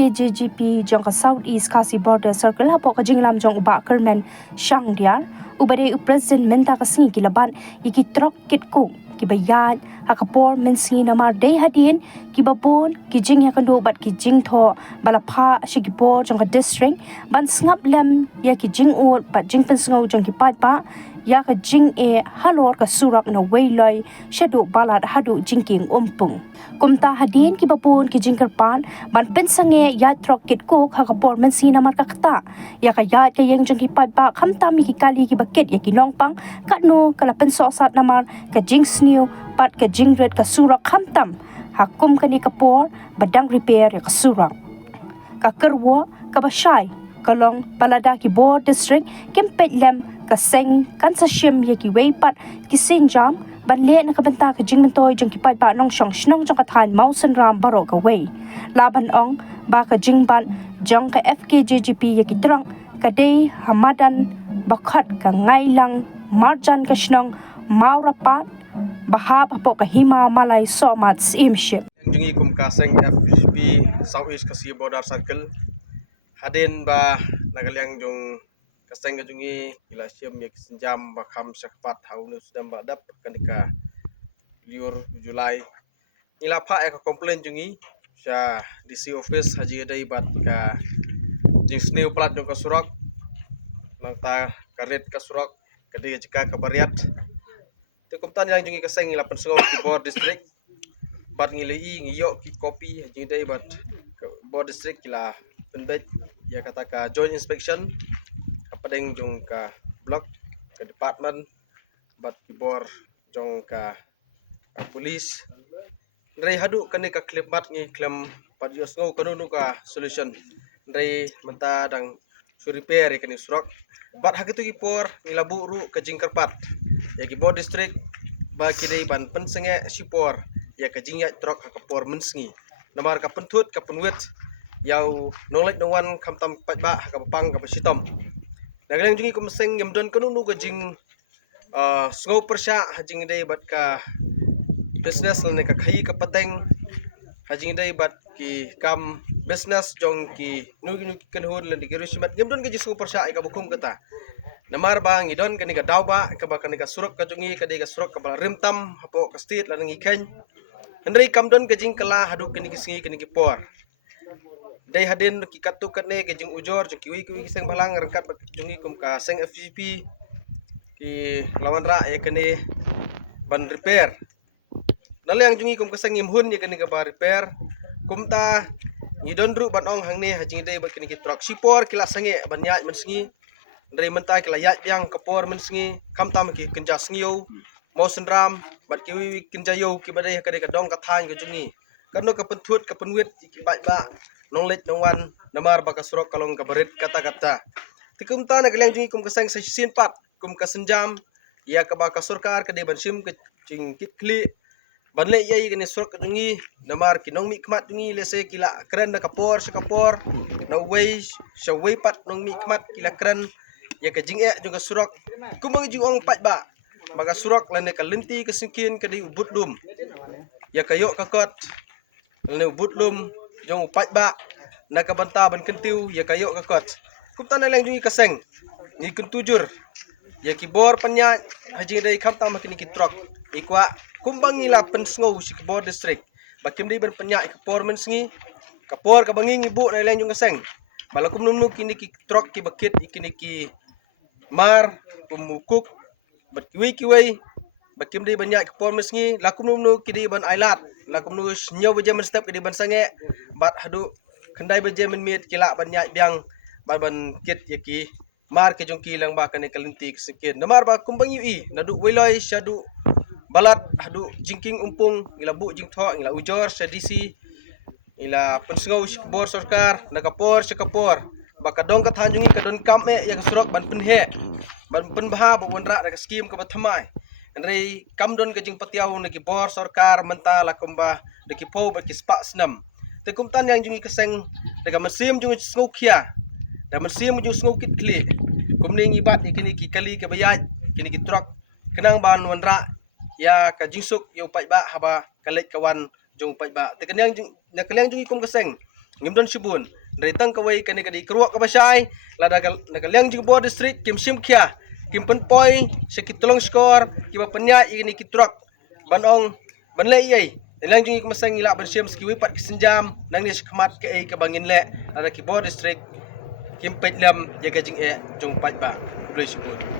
FKJGP jong ka Southeast Khasi Border Circle hapo ka jinglam jong uba kermen Shangdiar ubade President menta ka singi kilaban iki trok kit ko kibayat hakapor mensi namar day hadin kibabon kijing ya kando bat kijing tho balapha shigibor jong ka district ban ngap lem ya kijing ur bat jing pensngau jong ki pat pa ya ka jing e halor ka surak na wayloi shadu balat hadu jingking umpung kumta hadin kibabon kijing kerpan ban pensange ya trok kit ko hakapor mensi namar ka kata ya ka ya kayeng jong ki pat pa khamtam ki kali ki baket ya ki longpang katno kala penso sat namar ka jing sniu pat ka jing red ka surak khamtam hakum kani kapor badang repair ya ka surak ka kerwo ka bashay kalong balada ki board district kempet lem ka seng kan sa shim ye ki weipat ki sinjam ban le na kabanta ka jing mentoy jong ki pat pa nong shong shnong jong ka than mausen ram baro ka wei laban ong ba ka jing ban jong ka FKJGP ye ki trang ka dei hamadan bakhat ka ngailang marjan ka shnong maurapat bahap apo ka hima malay somat simship jungi kum kaseng FGP Southeast Khasi Border Circle hadin ba nagaliang jong kaseng ka jungi ila siam yak senjam ba kham sakpat haunu sedam ba dap kanika liur Julai ila pha ka complain jungi sa DC office haji dai bat ka jing sneu plat jong ka surak nangta karet ka surak kadi jika ka bariat te kumtan yang jungi kaseng ila pensong ki board district bat ngilei ngiyo ki copy haji dai bat board district kila penbet ya kata ka joint inspection kapadeng jong ka block ka department bat kibor jong ka police ndai hadu kani ka clip bat ngi klem pat yos ngo kanunu ka solution ndai menta dang su repair kani surak bat hagitu kipor ngilabu ru ka jingkarpat ya ki board district ba kidai ban pensenge sipor ya ka jingya trok hakapor mensngi namar ka pentut ka penwet yau nolek nongwan kamtam patba hakapang ka pasitom nagaleng jungi kumseng yamdon kanunu ka jing sngo persya hajing dai bat ka business lane ka khai ka pateng hajing dai bat ki kam business jong ki nugi kanhun lan dikirusimat yamdon ka jisngo persya ka bukum kata namar bang idon kani ka dawba ka ba kani ka surok ka jungi ka dai ka surok ka bala rimtam hapo ka state lan ngikhen handai kamdon ka jing kala hadu kani kisingi kani ki por dai hadin ki katukat ne ke jing ujor jong kiwi seng balang rangkat jungi kum ka seng FGP ki lawan ra ya kani ban repair nalang jungi kum ka seng imhun ya kani ka ba repair kumta ngidon ru ban ong hang ne hajing dai ba kani ki truck sipor kila sange ban yat mensingi ndai mentai kila yat yang kapor mensingi kamtam ki kenja sngio mosen ram bat kiwi kenjayo ki badai ka dong ka than ka jungi kano ka pentut ka penwit ki ba nonglet nongwan namar baka surok kalong kabarit kata-kata tikum ta naglang jungi kum kasang sa sinpat kum kasenjam ya ka baka surkar ka de bansim ka jing kitli banle yai kani surok jungi namar kinong mi kmat jungi lese kila kren na kapor sa kapor na way sa way pat nong mi kmat kila kren ya ka jing e jung ka surok kumang jung pat ba baga surok lan ka linti ka singkin ka de ubudlum ya kayo kakot lan ubudlum jong upat ba nakabanta ban kentiu ya kayo kakot kumta na lang jungi kaseng ni kuntujur ya kibor panya haji dai kamta makini ki trok ikwa kumbang ngila pensngo si kibor district bakim dai ban panya performance ngi kapor ka bangi ibu na lang jung kaseng balakum numnu kini ki trok ki bakit ikini ki mar pemukuk bat kiwi bakim dai banyak performance ngi lakum numnu kidi ban ailat lakum nu nyaw bejaman step kidi ban sange bat hadu kandai bejaman mit kila banyak biang ban kit yaki mar ke jongki lang ba kan kalinti sekian namar ba kumbang ui nadu weloi syadu balat hadu jingking umpung ila bu jing tho ila ujor sa DC ila pensngau bor sarkar nakapor sa kapor baka dong ka thanjungi ka don kam e ya surok ban penhe ban penbaha bu wanra ka skim ka bathamai Andrei kamdon ka jing patiaw na bor sarkar menta la kumba de ki po ba ki spa snam te kumtan yang jungi kaseng daga masim jungi sngokia da masim jungi snokit kli kumning ibat ikini ki kali ka bayat kini ki truck kenang ban wanra ya ka jingsuk yo pai ba haba kalet kawan jung pai ba te kanyang na kanyang jungi kum kaseng ngimdon sibun dari tang kawai kani kadi keruak kabasyai lada nagaliang jing bo district kim simkhia kim penpoi sekitolong skor kiba penya ini kitrok banong banlei yai Ilang jing masang ila bersiam skiwi pat kisenjam nang ni khmat ke ai ka bangin le ada ki bo district kim pet lam ya gajing e jong pat ba blai sibun